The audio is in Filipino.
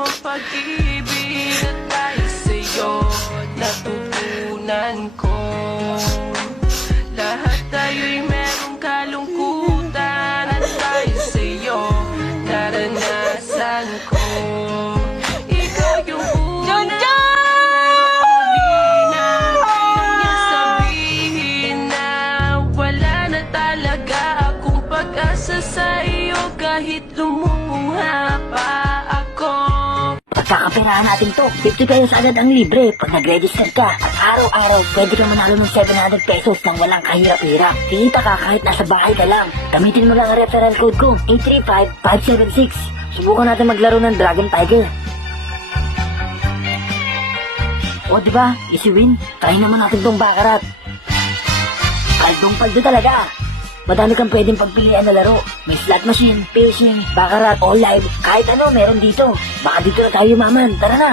mong pag-ibig at dahil sa'yo natutunan ko lahat tayo'y merong kalungkutan at dahil sa'yo naranasan ko. Ikaw yung una na huli na niya sabihin na wala na talaga akong pag-asa sa iyo kahit lumuha pa ako. Pagkakapirahan natin to, 50 pesos agad ang libre pag nag-register ka. At araw-araw, pwede ka manalo ng 700 pesos nang walang kahirap-hirap. Kita ka kahit nasa bahay ka lang. Gamitin mo lang ang referral code ko, 835576. Subukan natin maglaro ng Dragon Tiger. O diba, easy win. Try naman natin tong bakarat. Kaldong-paldo talaga. Madami kang pwedeng pagpilian na laro. May slot machine, fishing, baccarat, all live. Kahit ano, meron dito. Baka dito na tayo maman. Tara na!